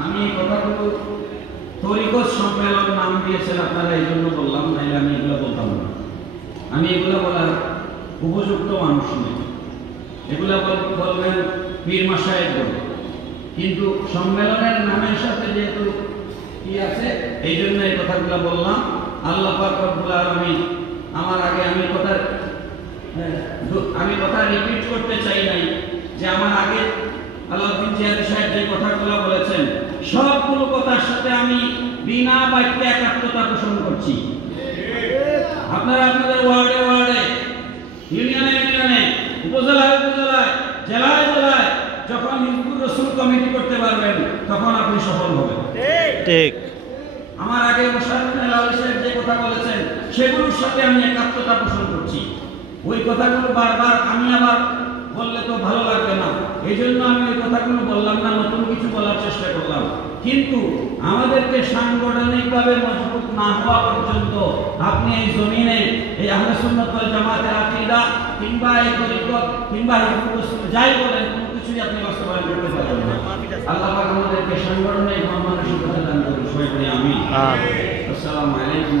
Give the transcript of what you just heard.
আমি কথাগুলো তরিকত সম্মেলন নাম দিয়েছেন আপনারা, এই জন্য বললাম, নাইলে আমি এগুলো বলতাম না। আমি এগুলো বলার উপযুক্ত মানুষ নেই, এগুলো বলবেন পীর মাসায়েক বলে, কিন্তু সম্মেলনের নামের সাথে যেহেতু কি আছে, এই জন্য এই কথাগুলো বললাম। আল্লাহ পাক রব্বুল আলামিন আমার আগে আমি কথা রিপিট করতে চাই নাই, যে আমার আগে আলাউদ্দিন জিয়াদি সাহেব যে কথাগুলো বলেছেন সবগুলো কথার সাথে আমি বিনা বাক্যে একাত্মতা পোষণ করছি। আপনারা আপনাদের ওয়ার্ডে ওয়ার্ডে, ইউনিয়নে ইউনিয়নে, উপজেলায় উপজেলায়, জেলায় জেলায় যখন হিজবুর রাসূল কমিটি করতে পারবেন তখন আপনি সফল হবেন। ঠিক। আমার আগে মোশাররফ আলী সাহেব যে কথা বলেছেন সেগুলোর সাথে আমি একাত্মতা পোষণ করছি। ওই কথাগুলো বারবার আমি আবার বললে তো ভালো লাগবে না, এই জন্য আমি ওই কথাগুলো বললাম না, নতুন কিছু বলার চেষ্টা করলাম। কিন্তু আমাদেরকে সাংগঠনিকভাবে মজবুত না হওয়া পর্যন্ত আপনি এই জমিনে এই আহলে সুন্নাত ওয়াল জামাতের আকীদা কিংবা এই তরিকত কিংবা হিজবুর রাসূল যাই বলেন কোনো কিছুই আপনি বাস্তবায়ন করতে পারবেন না। আল্লাহ পাক আমাদেরকে সাংগঠনিক মানসিকতা দান করুন। সবাই বলি আমিন। আসসালামু আলাইকুম।